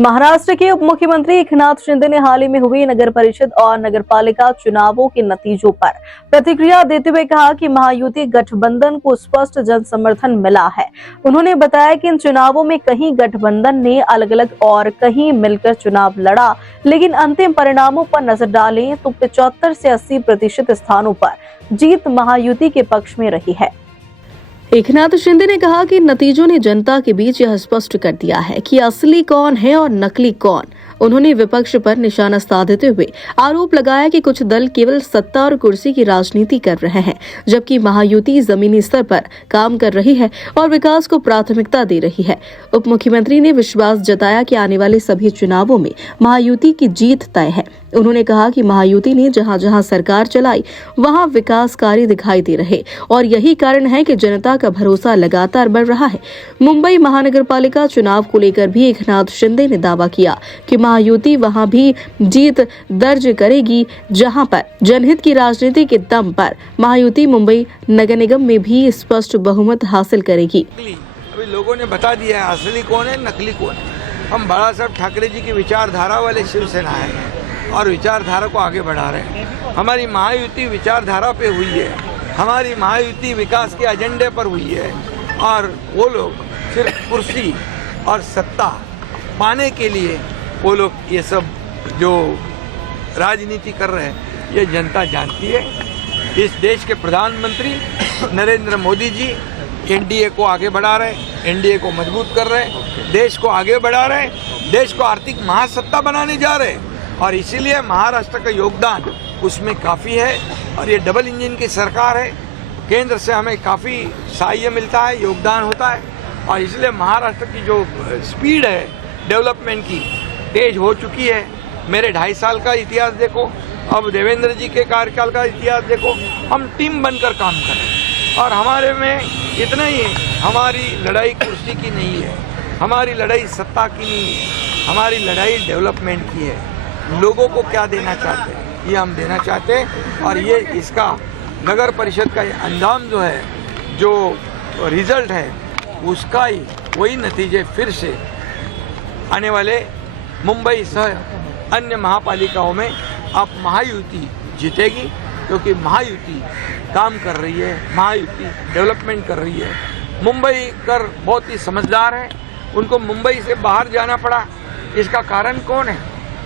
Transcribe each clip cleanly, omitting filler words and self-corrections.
महाराष्ट्र के उप मुख्यमंत्री एकनाथ शिंदे ने हाल ही में हुई नगर परिषद और नगरपालिका चुनावों के नतीजों पर प्रतिक्रिया देते हुए कहा कि महायुति गठबंधन को स्पष्ट जन समर्थन मिला है। उन्होंने बताया कि इन चुनावों में कहीं गठबंधन ने अलग अलग और कहीं मिलकर चुनाव लड़ा, लेकिन अंतिम परिणामों पर नजर डालें तो 75 से 80% स्थानों पर जीत महायुति के पक्ष में रही है। एकनाथ शिंदे ने कहा कि नतीजों ने जनता के बीच यह स्पष्ट कर दिया है कि असली कौन है और नकली कौन। उन्होंने विपक्ष पर निशाना साधते हुए आरोप लगाया कि कुछ दल केवल सत्ता और कुर्सी की राजनीति कर रहे हैं, जबकि महायुति जमीनी स्तर पर काम कर रही है और विकास को प्राथमिकता दे रही है। उप मुख्यमंत्री ने विश्वास जताया कि आने वाले सभी चुनावों में महायुति की जीत तय है। उन्होंने कहा कि महायुति ने जहां जहां सरकार चलाई वहां विकास कार्य दिखाई दे रहे और यही कारण है कि जनता का भरोसा लगातार बढ़ रहा है। मुंबई महानगर पालिका चुनाव को लेकर भी एकनाथ शिंदे ने दावा किया कि महायुति वहां भी जीत दर्ज करेगी, जहां पर जनहित की राजनीति के दम पर महायुति मुंबई नगर निगम में भी स्पष्ट बहुमत हासिल करेगी। अभी लोगों ने बता दिया है असली कौन है, नकली कौन है। हम बाला साहब ठाकरे जी की विचारधारा वाले शिवसेना है और विचारधारा को आगे बढ़ा रहे हैं। हमारी महायुति विचारधारा पे हुई है, हमारी महायुति विकास के एजेंडे पर हुई है और वो लोग सिर्फ कुर्सी और सत्ता पाने के लिए वो लोग ये सब जो राजनीति कर रहे हैं ये जनता जानती है। इस देश के प्रधानमंत्री नरेंद्र मोदी जी एनडीए को आगे बढ़ा रहे हैं, एनडीए को मजबूत कर रहे हैं, देश को आगे बढ़ा रहे हैं, देश को आर्थिक महासत्ता बनाने जा रहे हैं और इसीलिए महाराष्ट्र का योगदान उसमें काफ़ी है। और ये डबल इंजन की सरकार है, केंद्र से हमें काफ़ी सहायता मिलता है, योगदान होता है और इसलिए महाराष्ट्र की जो स्पीड है डेवलपमेंट की तेज हो चुकी है। मेरे 2.5 साल का इतिहास देखो, अब देवेंद्र जी के कार्यकाल का इतिहास देखो, हम टीम बनकर काम कर रहे हैं और हमारे में इतना ही है, हमारी लड़ाई कुर्सी की नहीं है, हमारी लड़ाई सत्ता की नहीं है, हमारी लड़ाई डेवलपमेंट की है। लोगों को क्या देना चाहते हैं ये हम देना चाहते हैं और ये इसका नगर परिषद का अंजाम जो है, जो रिजल्ट है उसका ही वही नतीजे फिर से आने वाले मुंबई सह अन्य महापालिकाओं में अब महायुति जीतेगी, क्योंकि महायुति काम कर रही है, महायुति डेवलपमेंट कर रही है। मुंबई कर बहुत ही समझदार है, उनको मुंबई से बाहर जाना पड़ा, इसका कारण कौन है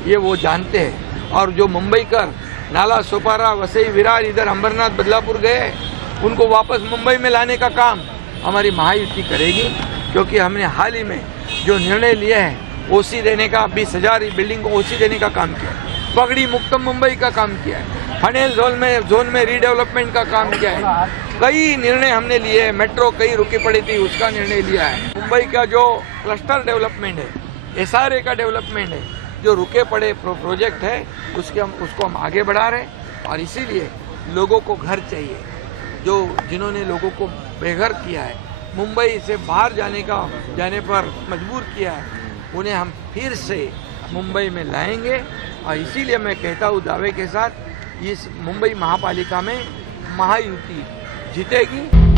ये वो जानते हैं और जो मुंबई कर नाला सोपारा वसई विरार इधर अंबरनाथ बदलापुर गए उनको वापस मुंबई में लाने का काम हमारी महायुति करेगी, क्योंकि हमने हाल ही में जो निर्णय लिए हैं ओसी देने का, 20,000 बिल्डिंग को ओसी देने का काम किया है, पगड़ी मुक्त मुंबई का काम किया है, फनेल जोन में रीडेवलपमेंट का काम किया है, कई निर्णय हमने लिए हैं, मेट्रो कई रुकी पड़ी थी उसका निर्णय लिया है। मुंबई का जो क्लस्टर डेवलपमेंट है, एसआरए का डेवलपमेंट है, जो रुके पड़े प्रोजेक्ट है उसको हम आगे बढ़ा रहे हैं और इसीलिए लोगों को घर चाहिए। जो जिन्होंने लोगों को बेघर किया है, मुंबई से बाहर जाने पर मजबूर किया है, उन्हें हम फिर से मुंबई में लाएंगे और इसीलिए मैं कहता हूँ दावे के साथ इस मुंबई महापालिका में महायुति जीतेगी।